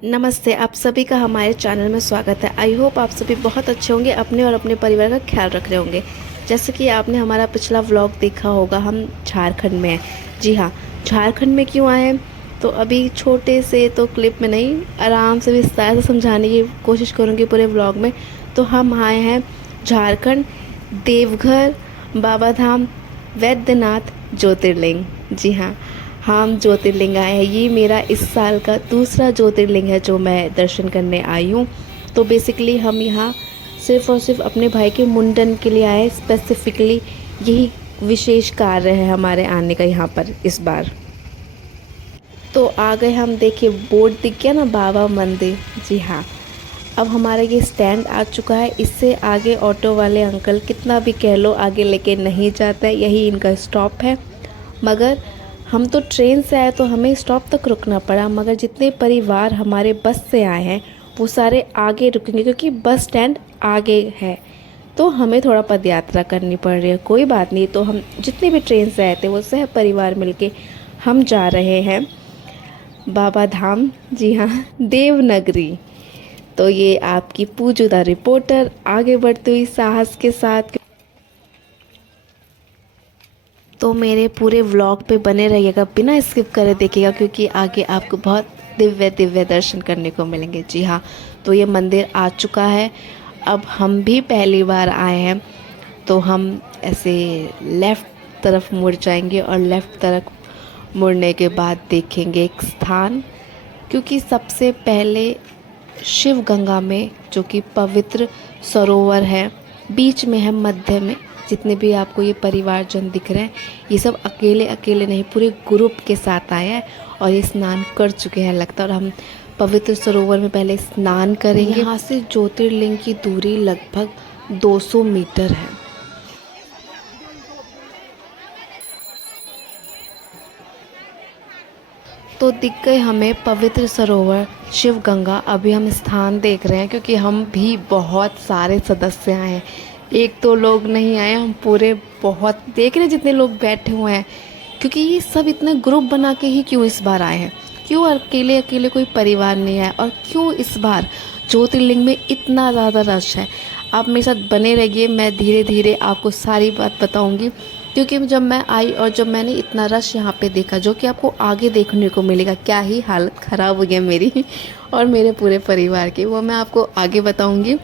नमस्ते, आप सभी का हमारे चैनल में स्वागत है। आई होप आप सभी बहुत अच्छे होंगे, अपने और अपने परिवार का ख्याल रख रहे होंगे। जैसे कि आपने हमारा पिछला व्लॉग देखा होगा, हम झारखंड में हैं। जी हाँ, झारखंड में क्यों आए हैं तो अभी छोटे से तो क्लिप में नहीं, आराम से विस्तार से समझाने की कोशिश करूँगी पूरे व्लॉग में। तो हम आए हैं झारखंड, देवघर, बाबा धाम, वैद्यनाथ ज्योतिर्लिंग। जी हाँ, हम ज्योतिर्लिंग आए हैं। ये मेरा इस साल का दूसरा ज्योतिर्लिंग है जो मैं दर्शन करने आई हूँ। तो बेसिकली हम यहाँ सिर्फ़ और सिर्फ अपने भाई के मुंडन के लिए आए हैं। स्पेसिफिकली यही विशेष कार्य है हमारे आने का यहाँ पर इस बार। तो आ गए हम, देखिए बोर्ड दिख गया ना, बाबा मंदिर। जी हाँ, अब हमारा ये स्टैंड आ चुका है। इससे आगे ऑटो वाले अंकल कितना भी कह लो आगे लेके नहीं जाता है, यही इनका स्टॉप है। मगर हम तो ट्रेन से आए तो हमें स्टॉप तक रुकना पड़ा, मगर जितने परिवार हमारे बस से आए हैं वो सारे आगे रुकेंगे क्योंकि बस स्टैंड आगे है। तो हमें थोड़ा पद यात्रा करनी पड़ रही है, कोई बात नहीं। तो हम जितने भी ट्रेन से आए थे वो सह परिवार मिलके हम जा रहे हैं बाबा धाम। जी हाँ, देवनगरी। तो ये आपकी पूजूदा रिपोर्टर आगे बढ़ती हुई साहस के साथ। तो मेरे पूरे व्लॉग पे बने रहिएगा, बिना स्किप करे देखिएगा, क्योंकि आगे आपको बहुत दिव्य दिव्य दर्शन करने को मिलेंगे। जी हाँ, तो ये मंदिर आ चुका है। अब हम भी पहली बार आए हैं तो हम ऐसे लेफ़्ट तरफ मुड़ जाएंगे और लेफ़्ट तरफ मुड़ने के बाद देखेंगे एक स्थान, क्योंकि सबसे पहले शिव गंगा में, जो कि पवित्र सरोवर है, बीच में है, मध्य में। जितने भी आपको ये परिवारजन दिख रहे हैं ये सब अकेले अकेले नहीं, पूरे ग्रुप के साथ आए हैं और ये स्नान कर चुके हैं लगता है। और हम पवित्र सरोवर में पहले स्नान करेंगे। यहाँ से ज्योतिर्लिंग की दूरी लगभग 200 मीटर है। तो दिख गए हमें पवित्र सरोवर, शिव गंगा। अभी हम स्थान देख रहे हैं क्योंकि हम भी बहुत सारे सदस्य आए हैं, एक दो लोग नहीं आए, हम पूरे बहुत देख रहे हैं जितने लोग बैठे हुए हैं। क्योंकि ये सब इतने ग्रुप बना के ही क्यों इस बार आए हैं, क्यों अकेले अकेले कोई परिवार नहीं आया, और क्यों इस बार ज्योतिर्लिंग में इतना ज़्यादा रश है। आप मेरे साथ बने रहिए, मैं धीरे धीरे आपको सारी बात बताऊंगी। क्योंकि जब मैं आई और जब मैंने इतना रश यहाँ पे देखा, जो कि आपको आगे देखने को मिलेगा, क्या ही हालत ख़राब हो गई मेरी और मेरे पूरे परिवार की, वो मैं आपको आगे बताऊंगी।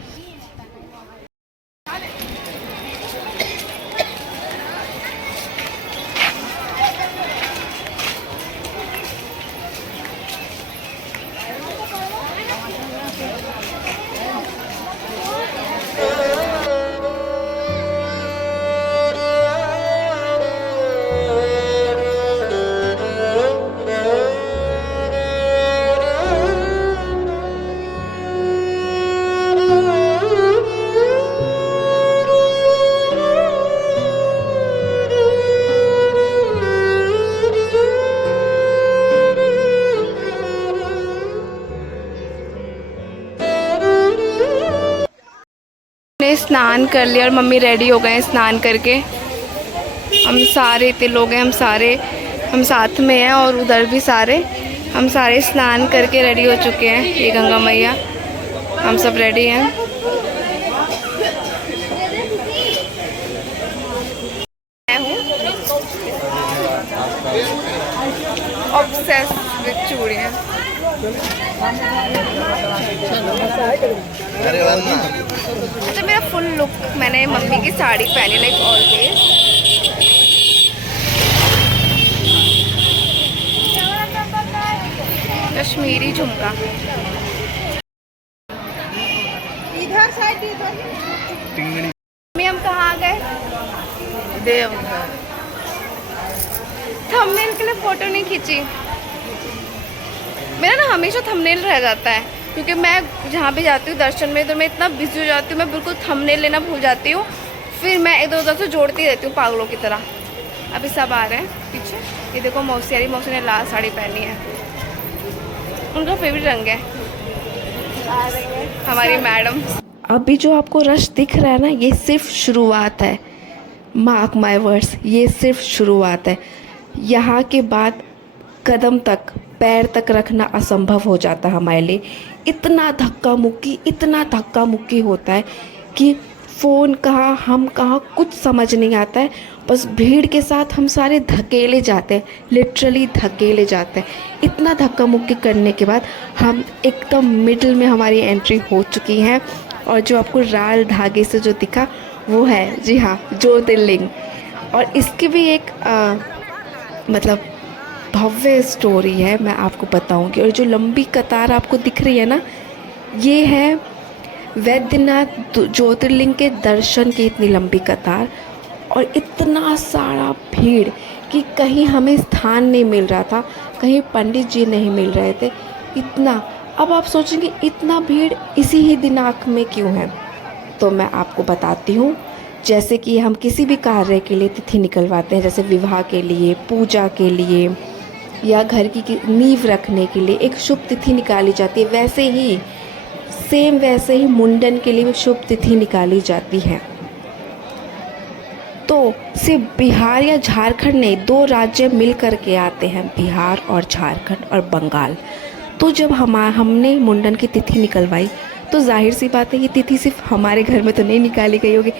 ने स्नान कर लिया और मम्मी रेडी हो गए हैं स्नान करके। हम सारे इतने लोग हैं, हम साथ में हैं और उधर भी सारे, हम सारे स्नान करके रेडी हो चुके हैं। ये गंगा मैया, हम सब रेडी हैं। मैं हूँ ऑब्सेस्ड विद चूड़ियाँ। अच्छा, मेरा फुल लुक, मैंने मम्मी की साड़ी पहनी लाइक ऑलवेज। कश्मीरी झुमका। इधर साइड, मम्मी हम कहाँ आ गए? देवघर। थंबनेल के लिए फोटो नहीं खींची, मेरा ना हमेशा थंबनेल रह जाता है, क्योंकि मैं जहाँ भी जाती हूँ दर्शन में तो मैं इतना बिजी हो जाती हूँ, मैं बिल्कुल थंबनेल लेना भूल जाती हूँ। फिर मैं इधर उधर से जोड़ती रहती हूँ पागलों की तरह। अभी सब आ रहे हैं पीछे, ये देखो मौसी आ रही, मौसी ने लाल साड़ी पहनी है, उनका फेवरेट रंग है। आ रही है हमारी मैडम। अभी जो आपको रश दिख रहा है ना, ये सिर्फ शुरुआत है। मार्क माय वर्ड्स, ये सिर्फ शुरुआत है। यहाँ के बाद कदम तक, पैर तक रखना असंभव हो जाता है हमारे लिए। इतना धक्का मुक्की होता है कि फ़ोन कहाँ, हम कहाँ, कुछ समझ नहीं आता है। बस भीड़ के साथ हम सारे धकेले जाते हैं, लिटरली धकेले जाते हैं। इतना धक्का मुक्की करने के बाद हम एकदम मिडिल में हमारी एंट्री हो चुकी है। और जो आपको लाल धागे से जो दिखा वो है, जी हाँ, ज्योतिर्लिंग। और इसकी भी एक मतलब भव्य स्टोरी है, मैं आपको बताऊंगी। और जो लंबी कतार आपको दिख रही है ना, ये है वैद्यनाथ ज्योतिर्लिंग के दर्शन की इतनी लंबी कतार। और इतना सारा भीड़ कि कहीं हमें स्थान नहीं मिल रहा था, कहीं पंडित जी नहीं मिल रहे थे, इतना। अब आप सोचेंगे इतना भीड़ इसी ही दिनांक में क्यों है, तो मैं आपको बताती हूँ। जैसे कि हम किसी भी कार्य के लिए तिथि निकलवाते हैं, जैसे विवाह के लिए, पूजा के लिए, या घर की नींव रखने के लिए एक शुभ तिथि निकाली जाती है, वैसे ही मुंडन के लिए भी शुभ तिथि निकाली जाती है। तो सिर्फ बिहार या झारखंड नहीं, 2 राज्य मिल कर के आते हैं, बिहार और झारखंड और बंगाल। तो जब हमने मुंडन की तिथि निकलवाई, तो जाहिर सी बात है ये तिथि सिर्फ हमारे घर में तो नहीं निकाली गई होगी,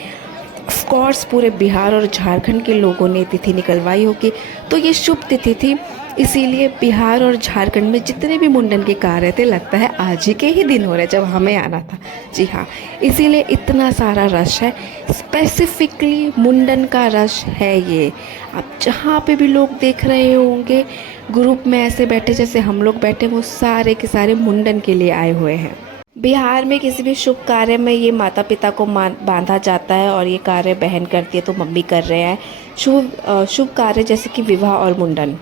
ऑफ कोर्स पूरे बिहार और झारखंड के लोगों ने तिथि निकलवाई होगी। तो ये शुभ तिथि थी, इसीलिए बिहार और झारखंड में जितने भी मुंडन के कार्य थे, लगता है आज ही के ही दिन हो रहे जब हमें आना था। जी हाँ, इसीलिए इतना सारा रश है, स्पेसिफिकली मुंडन का रश है ये। आप जहाँ पे भी लोग देख रहे होंगे ग्रुप में ऐसे बैठे जैसे हम लोग बैठे, वो सारे के सारे मुंडन के लिए आए हुए हैं। बिहार में किसी भी शुभ कार्य में ये माता पिता को बांधा जाता है, और ये कार्य बहन करती है तो मम्मी कर रहे हैं। शुभ कार्य जैसे कि विवाह और मुंडन।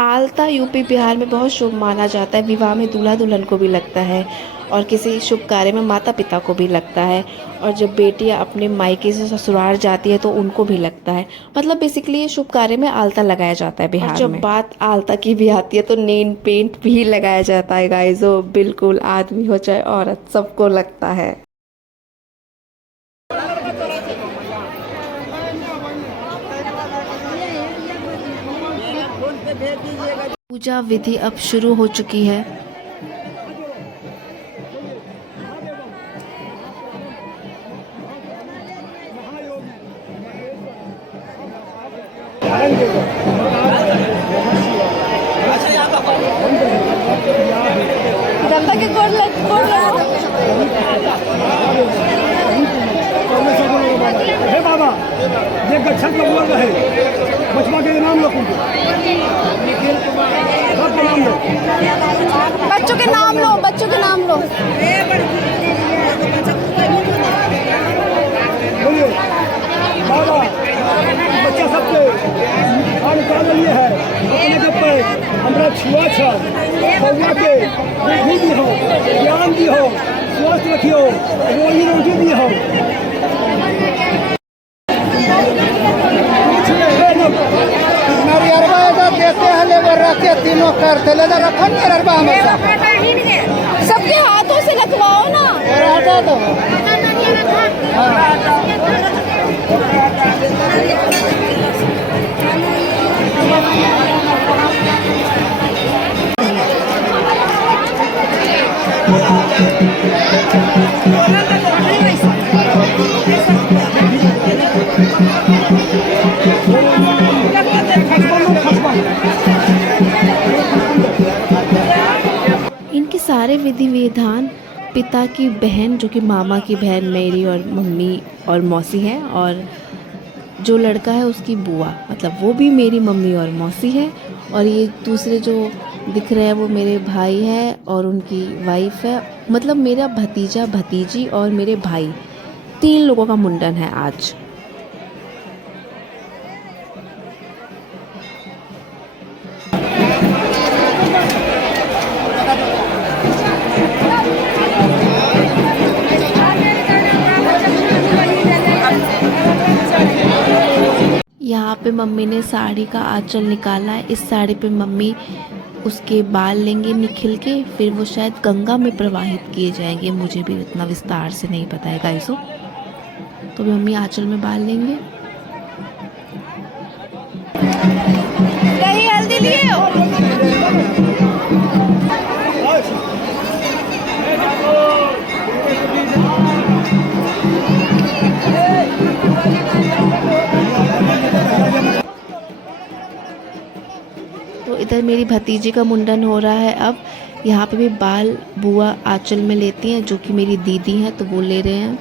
आलता यूपी बिहार में बहुत शुभ माना जाता है। विवाह में दूल्हा दुल्हन को भी लगता है, और किसी शुभ कार्य में माता पिता को भी लगता है। और जब बेटियां अपने मायके से ससुराल जाती है तो उनको भी लगता है। मतलब बेसिकली ये शुभ कार्य में आलता लगाया जाता है बिहार में। जब बात आलता की भी आती है तो नेल पेंट भी लगाया जाता है गाइस, जो बिल्कुल आदमी हो चाहे औरत सबको लगता है। पूजा विधि अब शुरू हो चुकी है। जनता के कोड हे बाबा ये गच्छत का बोल रहे बचवा के नाम लो, सबके नाम लो, बच्चों के नाम लो, बच्चों के नाम लो। बोलिए बाबा बच्चा सबके और निकाल लिए है अपने जब पे हमरा छुआ छा भगवा के बुद्धि दी हो, ज्ञान दी हो, स्वस्थ रखियो, रोजी रोटी दी हो। देते हैं लेबर रखे तीनों करते ले रखो सबके हाथों से लगवाओ ना। हटा दो। इनके सारे विधि विधान पिता की बहन, जो कि मामा की बहन मेरी और मम्मी और मौसी है, और जो लड़का है उसकी बुआ, मतलब वो भी मेरी मम्मी और मौसी है। और ये दूसरे जो दिख रहे हैं वो मेरे भाई हैं और उनकी वाइफ है। मतलब मेरा भतीजा, भतीजी और मेरे भाई, 3 लोगों का मुंडन है आज। यहाँ पे मम्मी ने साड़ी का आंचल निकाला है। इस साड़ी पे मम्मी उसके बाल लेंगे निखिल के, फिर वो शायद गंगा में प्रवाहित किए जाएंगे, मुझे भी उतना विस्तार से नहीं पता है गाइसो। तो मम्मी आंचल में बाल लेंगे। दही हल्दी लिए हो? तो इधर मेरी भतीजी का मुंडन हो रहा है। अब यहाँ पे भी बाल बुआ आंचल में लेती हैं, जो कि मेरी दीदी हैं, तो वो ले रहे हैं।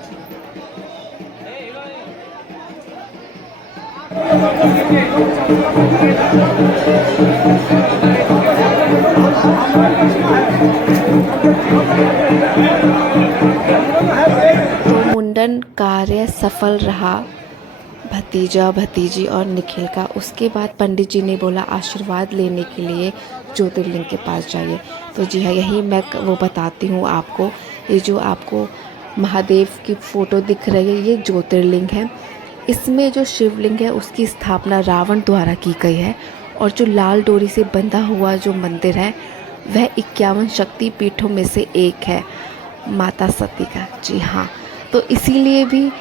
तो मुंडन कार्य सफल रहा भतीजा भतीजी और निखिल का। उसके बाद पंडित जी ने बोला आशीर्वाद लेने के लिए ज्योतिर्लिंग के पास जाइए। तो जी हाँ, यही मैं वो बताती हूँ आपको। ये जो आपको महादेव की फ़ोटो दिख रही है, ये ज्योतिर्लिंग है। इसमें जो शिवलिंग है उसकी स्थापना रावण द्वारा की गई है। और जो लाल डोरी से बंधा हुआ जो मंदिर है वह 51 शक्ति पीठों में से एक है, माता सती का। जी हाँ, तो इसीलिए भी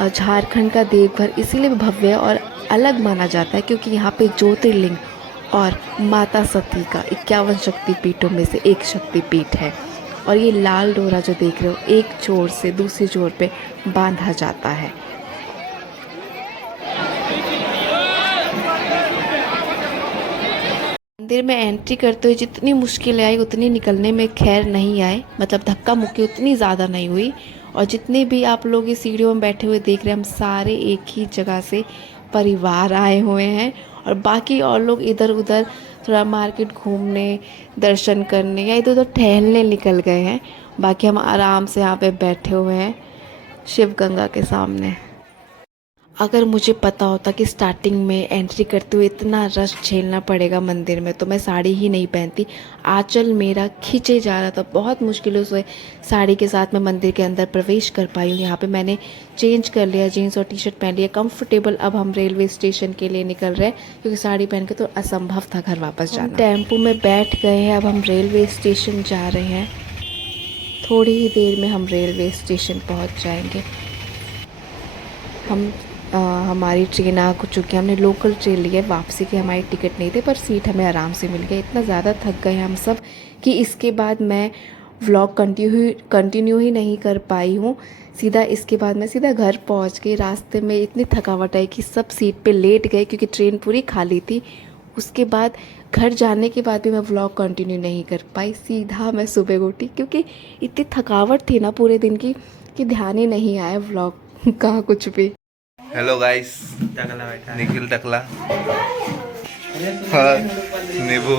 झारखंड का देवघर इसीलिए भव्य और अलग माना जाता है, क्योंकि यहाँ पे ज्योतिर्लिंग और माता सती का 51 शक्तिपीठों में से एक शक्तिपीठ है। और ये लाल डोरा जो देख रहे हो, एक छोर से दूसरी छोर पे बांधा जाता है। मंदिर में एंट्री करते हुए जितनी मुश्किलें आई उतनी निकलने में खैर नहीं आए, मतलब धक्का मुक्की उतनी ज़्यादा नहीं हुई। और जितने भी आप लोग इस सीढ़ियों में बैठे हुए देख रहे हैं, हम सारे एक ही जगह से परिवार आए हुए हैं। और बाकी और लोग इधर उधर थोड़ा मार्केट घूमने, दर्शन करने या इधर उधर टहलने निकल गए हैं। बाकी हम आराम से यहाँ पे बैठे हुए हैं शिव गंगा के सामने। अगर मुझे पता होता कि स्टार्टिंग में एंट्री करते हुए इतना रश झेलना पड़ेगा मंदिर में, तो मैं साड़ी ही नहीं पहनती। आंचल मेरा खींचे जा रहा था, बहुत मुश्किलों से साड़ी के साथ मैं मंदिर के अंदर प्रवेश कर पाई हूँ। यहाँ पे मैंने चेंज कर लिया, जीन्स और टी शर्ट पहन लिया, कंफर्टेबल। अब हम रेलवे स्टेशन के लिए निकल रहे हैं, क्योंकि साड़ी पहन के तो असंभव था घर वापस जाना। टेम्पो में बैठ गए हैं, अब हम रेलवे स्टेशन जा रहे हैं। थोड़ी ही देर में हम रेलवे स्टेशन पहुँच जाएंगे। हमारी ट्रेन आ चुकी है, हमने लोकल ट्रेन ली है। वापसी की हमारी टिकट नहीं थी, पर सीट हमें आराम से मिल गई। इतना ज़्यादा थक गए हम सब कि इसके बाद मैं व्लॉग कंटिन्यू ही नहीं कर पाई हूँ। सीधा इसके बाद मैं सीधा घर पहुँच गई। रास्ते में इतनी थकावट आई कि सब सीट पे लेट गए, क्योंकि ट्रेन पूरी खाली थी। उसके बाद घर जाने के बाद भी मैं व्लॉग कंटिन्यू नहीं कर पाई। सीधा मैं सुबह उठी, क्योंकि इतनी थकावट थी ना पूरे दिन की कि ध्यान ही नहीं आया व्लॉग का कुछ भी। हेलो गाइस, निखिल टकला नींबू